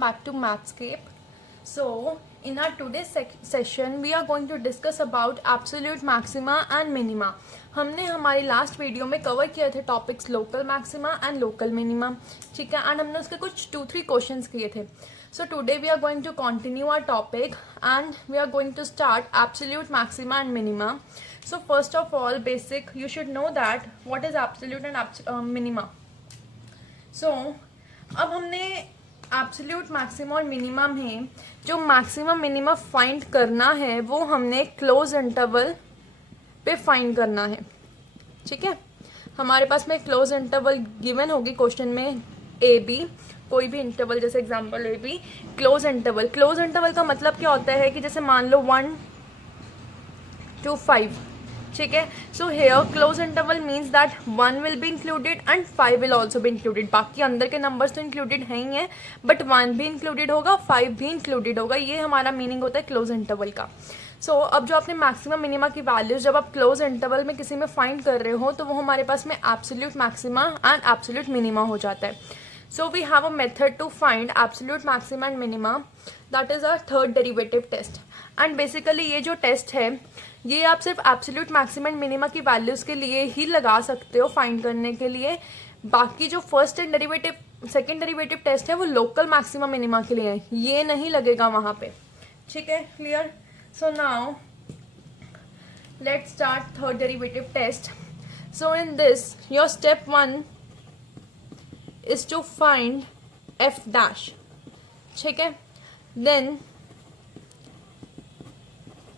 back to Mathscape. So in our today's session we are going to discuss about absolute maxima and minima. हमने हमारी last video में cover किए थे topics local maxima and local minima, ठीक है, and हमने उसके कुछ 2-3 क्वेश्चंस किए थे. So today we are going to continue our topic and we are going to start absolute maxima and minima. So first of all, basic, you should know that what is absolute and minima. So अब हमने absolute maxima और minima में जो maximum minimum find करना है वो हमने close interval पे फाइंड करना है, ठीक है. हमारे पास में क्लोज इंटरवल गिवन होगी क्वेश्चन में ए बी, कोई भी इंटरवल, जैसे example A be close interval. Close interval का मतलब क्या होता है कि जैसे मान लो 1 to 5, ठीक है. So here close interval means that 1 will be included and 5 will also be included. बाकी अंदर के नंबर्स तो इंक्लूडेड हैं ही हैं, बट 1 भी इंक्लूडेड होगा, 5 भी इंक्लूडेड होगा. ये हमारा मीनिंग होता है क्लोज इंटरवल का. सो अब जो आपने मैक्सिमम मिनिमा की वैल्यूज जब आप क्लोज इंटरवल में किसी में फाइंड कर रहे हो तो वो हमारे पास में absolute maxima and absolute minima हो जाता है. So we have a method to find absolute maxima and minima, that is our third derivative test. And basically ये जो टेस्ट है ये आप सिर्फ एब्सोल्यूट मैक्सिमा एंड मिनिमा की वैल्यूज के लिए ही लगा सकते हो फाइंड करने के लिए. बाकी जो first and derivative second derivative test है वो लोकल मैक्सिमा मिनिमा के लिए है, ये नहीं लगेगा वहाँ पे, ठीक है. Clear. So now let's start third derivative test. So in this your step 1 is to find f dash, ठीक है. then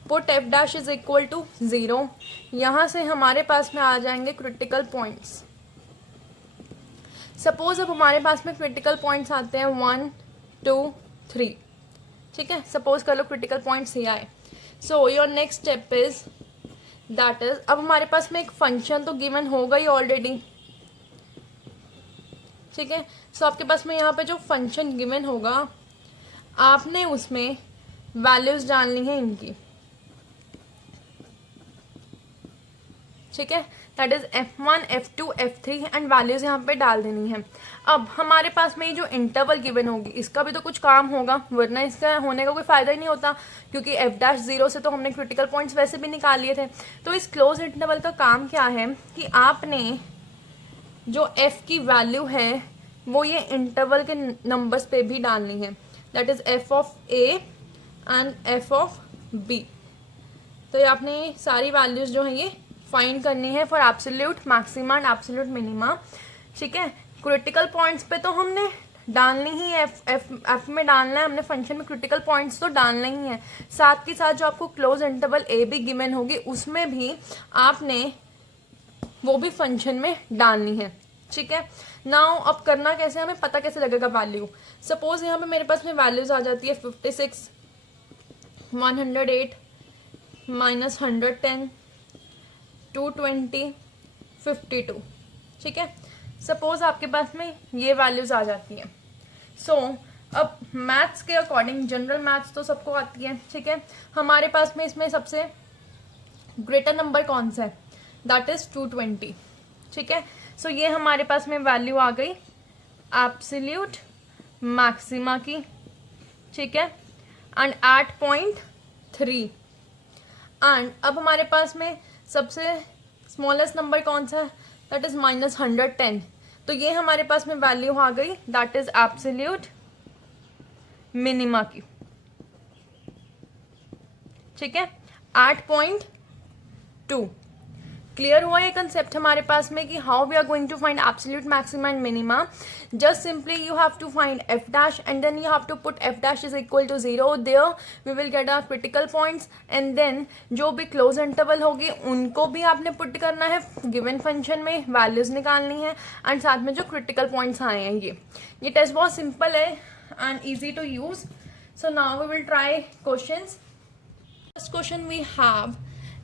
put f dash is equal to 0. यहाँ से हमारे पास में आ जाएंगे क्रिटिकल पॉइंट्स. सपोज अब हमारे पास में क्रिटिकल पॉइंट्स आते हैं 1 2 3, ठीक है. सपोज कर लो क्रिटिकल पॉइंट्स ये आए. So your next step is that is, अब हमारे पास में एक फंक्शन तो गिवन होगा ही ऑलरेडी, ठीक है. सो आपके पास में यहाँ पे जो फंक्शन गिवन होगा आपने उसमें वैल्यूज डालनी है इनकी, ठीक है. That is f1 f2 f3 and values यहाँ पे डाल देनी है. अब हमारे पास में ये जो इंटरवल गिवन होगी इसका भी तो कुछ काम होगा, वरना इसका होने का कोई फायदा ही नहीं होता, क्योंकि f'0 से तो हमने क्रिटिकल पॉइंट्स वैसे भी निकाल लिए थे. तो इस क्लोज इंटरवल का काम क्या है कि आपने जो f की वैल्यू है वो ये इंटरवल के नंबर्स पे भी डालनी है. That is f of a and f of b. तो ये आपने सारी वैल्यूज जो है ये फाइंड करनी है for absolute maxima and absolute minima, ठीक है. क्रिटिकल पॉइंट्स पे तो हमने डालनी ही है, f में डालना है हमने, फंक्शन में क्रिटिकल पॉइंट्स तो डालना ही है. साथ के साथ जो आपको close interval a b given होगी उसमें भी आपने वो भी फंक्शन में डालनी है, ठीक है. नाउ अब करना कैसे, हमें पता कैसे लगेगा वैल्यू. सपोज यहाँ पे मेरे पास में वैल्यूज आ जाती है 56 108 -110 220 52, ठीक है. सपोज आपके पास में ये वैल्यूज आ जाती है. सो अब मैथ्स के अकॉर्डिंग, जनरल मैथ्स तो सबको आती है, ठीक है. हमारे पास में इसमें सबसे ग्रेटर नंबर कौन सा है, दैट इज 220, ठीक है. सो ये हमारे पास में वैल्यू आ गई एब्सोल्यूट मैक्सिमा की, ठीक है, एंड 8.3. एंड अब हमारे पास में सबसे स्मॉलेस्ट नंबर कौन सा है, दैट इज -110. तो ये हमारे पास में वैल्यू आ गई दैट इज एब्सोल्यूट मिनिमा की, ठीक है, 8.2. क्लियर हुआ ये कंसेप्ट हमारे पास में कि how we are going to find absolute maxima and minima. Just simply you have to find f dash and then you have to put f dash is equal to 0. There we will get our critical points and then जो भी close interval होगी उनको भी आपने put करना है given function में, values निकालनी है एंड साथ में जो क्रिटिकल पॉइंट्स आए हैं ये टेस्ट बहुत सिंपल है and easy to use. So now we will try questions. First question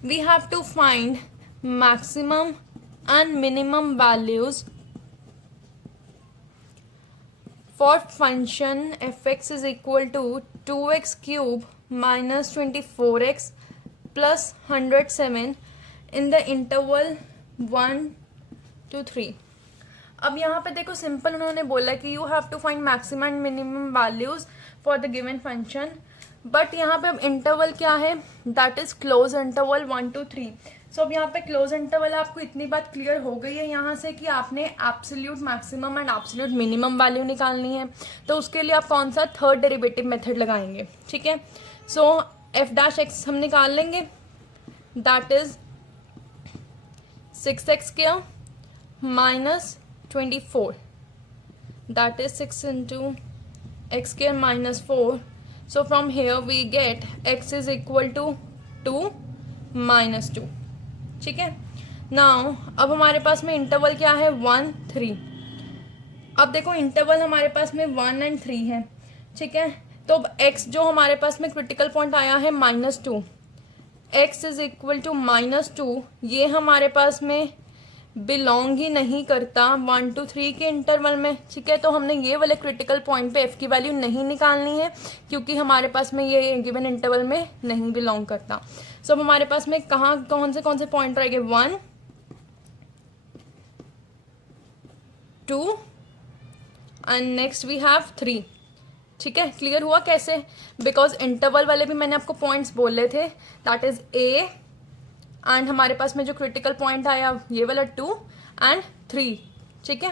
we have to find maximum and minimum values for function fx is equal to 2x cube minus 24x plus 107 in the interval 1 to 3. अब यहाँ पे देखो simple उन्होंने बोला कि you have to find maximum and minimum values for the given function, but यहाँ पे अब इंटरवल क्या है, that is close interval 1 to 3। So अब यहाँ पे क्लोज इंटरवल आपको इतनी बात क्लियर हो गई है यहाँ से कि आपने absolute maximum and absolute minimum value निकालनी है। तो उसके लिए आप कौन सा थर्ड डेरिवेटिव मेथड लगाएंगे, ठीक है। सो एफ डैश एक्स हम निकाल लेंगे, that is 6x square minus 24, that is 6 into x square minus 4. So from here we get x is equal to 2 minus 2, ठीक है। Now अब हमारे पास में इंटरवल क्या है 1 3। अब देखो इंटरवल हमारे पास में 1 and 3 है, ठीक है। तो अब x जो हमारे पास में क्रिटिकल पॉइंट आया है -2, x इज इक्वल टू -2, ये हमारे पास में बिलोंग ही नहीं करता 1 to 3 के इंटरवल में, ठीक है। तो हमने ये वाले क्रिटिकल पॉइंट पे f की वैल्यू नहीं निकालनी है क्योंकि हमारे पास में ये गिवन इंटरवल में नहीं बिलोंग करता। सो अब हमारे पास में कहाँ कौन से पॉइंट रहेंगे 1 2 एंड नेक्स्ट वी हैव 3, ठीक है। क्लियर हुआ कैसे, बिकॉज इंटरवल वाले भी मैंने आपको पॉइंट्स बोले थे, दैट इज ए एंड हमारे पास में जो क्रिटिकल पॉइंट आया ये वाला 2 and 3, ठीक है।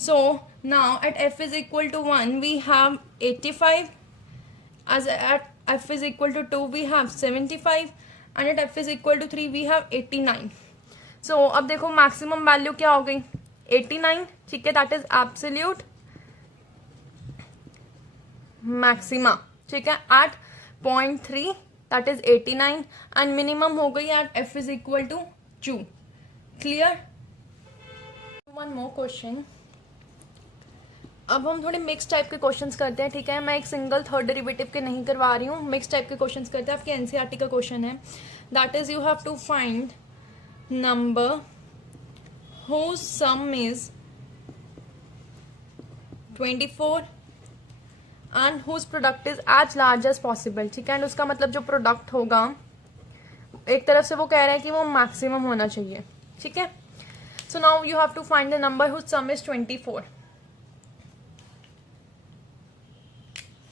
So now at f is equal to 1 we have 85, as at f is equal to 2 we have 75 and at f is equal to 3 we have 89। So अब देखो मैक्सिमम वैल्यू क्या हो गई 89, ठीक है, दैट इज एब्सोल्यूट मैक्सिमा, ठीक है, eight 0.3 that is 89 and minimum हो गई at f is equal to 2। clear? one more question। अब हम थोड़े मिक्स टाइप के क्वेश्चंस करते हैं, ठीक है। मैं एक सिंगल थर्ड डेरिवेटिव के नहीं करवा रही हूँ, मिक्स टाइप के क्वेश्चंस करते हैं। आपके एनसीईआरटी का क्वेश्चन है, that is you have to find number whose sum is 24 and whose product is as large as possible, ठीक है। एंड उसका मतलब जो प्रोडक्ट होगा एक तरफ से वो कह रहे हैं कि वो मैक्सिमम होना चाहिए, ठीक है। So now you have to find the number whose sum is 24,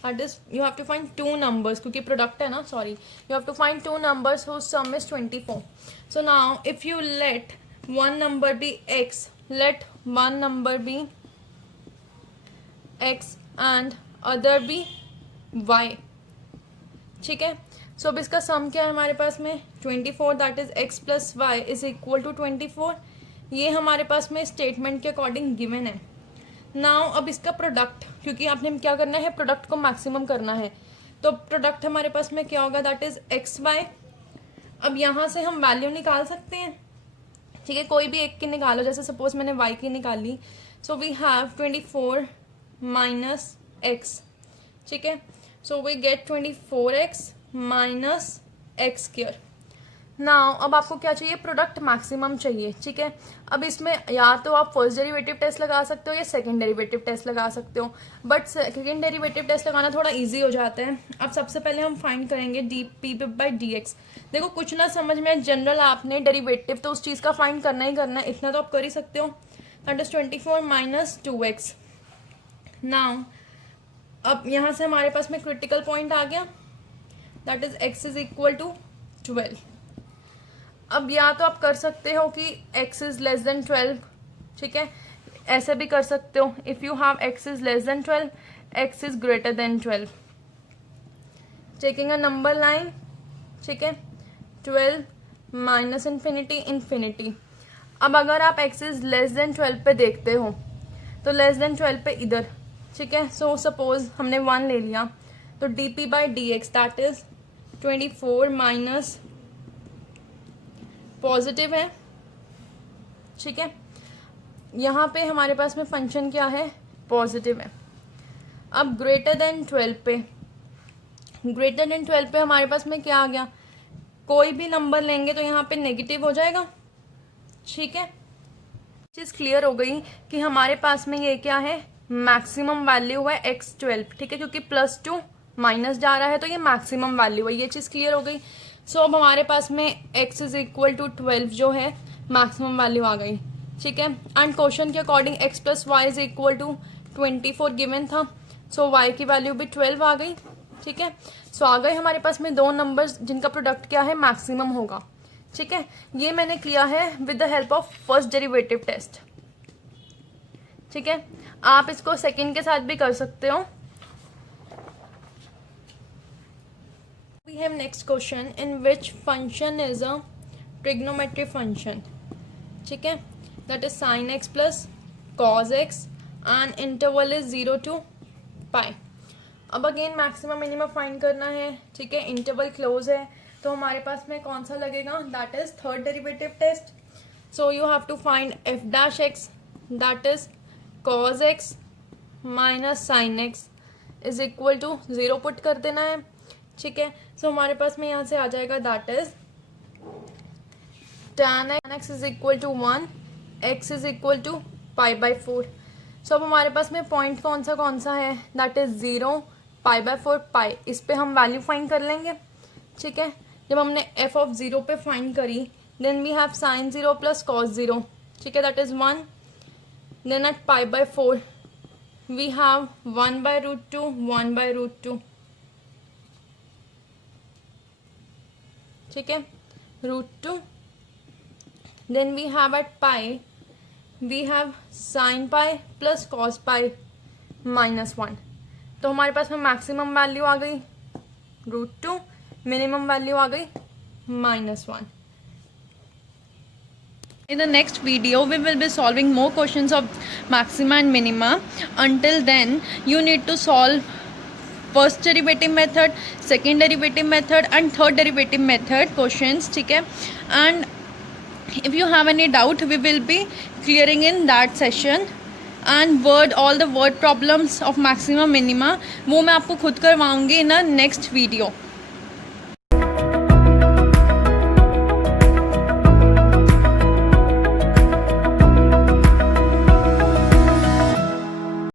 that is you have to find 2 numbers क्योंकि प्रोडक्ट है ना, sorry, you have to find 2 numbers whose sum is 24। So now if you let one number be x, let one number be x and other भी y, ठीक है। सो अब इसका सम क्या है हमारे पास में 24, that is x plus y is equal to 24। ये हमारे पास में स्टेटमेंट के अकॉर्डिंग गिवन है। नाउ अब इसका प्रोडक्ट, क्योंकि आपने क्या करना है प्रोडक्ट को मैक्सिमम करना है, तो प्रोडक्ट हमारे पास में क्या होगा दैट इज एक्स वाई। अब यहाँ से हम वैल्यू निकाल सकते हैं, ठीक है, कोई भी एक की निकालो, जैसे सपोज मैंने y की निकाली। So we have 24 minus x, ठीक है। So we get 24x minus x square. Now अब आपको क्या चाहिए, प्रोडक्ट मैक्सिमम चाहिए, ठीक है। अब इसमें या तो आप फर्स्ट डेरिवेटिव टेस्ट लगा सकते हो या सेकंड डेरिवेटिव टेस्ट लगा सकते हो, बट सेकंड डेरिवेटिव टेस्ट लगाना थोड़ा इजी हो जाता है। अब सबसे पहले हम फाइंड करेंगे D P by D x. देखो कुछ ना समझ में जनरल आपने डेरिवेटिव तो उस चीज़ का फाइंड करना ही करना है, इतना तो आप कर ही सकते हो, that is 24 minus 2x। Now अब यहाँ से हमारे पास में क्रिटिकल पॉइंट आ गया, that is x is equal to 12। अब या तो आप कर सकते हो कि x इज लेस देन 12, ठीक है, ऐसे भी कर सकते हो, if you have x is less than 12, x is greater than 12, taking a number line, ठीक है, 12 माइनस इन्फिनिटी इन्फिनिटी। अब अगर आप x इज लेस देन 12 पे देखते हो तो लेस देन 12 पे इधर, ठीक है। सो सपोज हमने 1 ले लिया, तो D P by D x that is 24 minus positive है, ठीक है। यहाँ पे हमारे पास में फंक्शन क्या है, पॉजिटिव है। अब ग्रेटर देन 12 पे, ग्रेटर देन 12 पे हमारे पास में क्या आ गया, कोई भी नंबर लेंगे तो यहाँ पे नेगेटिव हो जाएगा, ठीक है। चीज़ क्लियर हो गई कि हमारे पास में ये क्या है, मैक्सिमम वैल्यू है x12, ठीक है, क्योंकि +2 माइनस जा रहा है तो ये मैक्सिमम वैल्यू है, ये चीज़ क्लियर हो गई। सो अब हमारे पास में x इज इक्वल टू 12 जो है मैक्सिमम वैल्यू आ गई। ठीक है। एंड क्वेश्चन के according x plus y is equal to 24 given था, सो y की वैल्यू भी 12 आ गई। ठीक है, सो आ गए हमारे पास में दो नंबर्स जिनका प्रोडक्ट क्या है, मैक्सिमम होगा। ठीक है, ये मैंने किया है with the help of first derivative test. ठीक है, आप इसको सेकंड के साथ भी कर सकते हो। We have next question in which function is a trigonometric function. ठीक है, that is sine x plus cos x and interval is 0 to pi. अब अगेन मैक्सिमम मिनिमम फाइंड करना है। ठीक है, इंटरवल क्लोज है तो हमारे पास में कौन सा लगेगा, that is third derivative test. So you have to find f dash x that is cos x minus sine x is equal to 0 put कर देना है। ठीक है, सो हमारे पास में यहाँ से आ जाएगा that is tan x is equal to 1, x is equal to pi by 4। सो अब हमारे पास में पॉइंट कौन सा है, that is 0, pi by 4, pi. इस पे हम वैल्यू फाइंड कर लेंगे। ठीक है, जब हमने f ऑफ 0 पे फाइंड करी, then we have sine 0 plus cos 0। ठीक है, that is 1। Then at pi by 4 we have 1 by root 2, 1 by root 2। ठीक है, root 2। Then we have at pi we have sine pi plus cos pi minus 1। तो हमारे पास में maximum value आ गई root 2, minimum value आ गई minus 1। In the next video, we will be solving more questions of maxima and minima. Until then, you need to solve first derivative method, second derivative method and third derivative method questions. ठीक है, and if you have any doubt, we will be clearing in that session. And all the word problems of maxima minima वो मैं आपको खुद करवाऊंगी in a next video.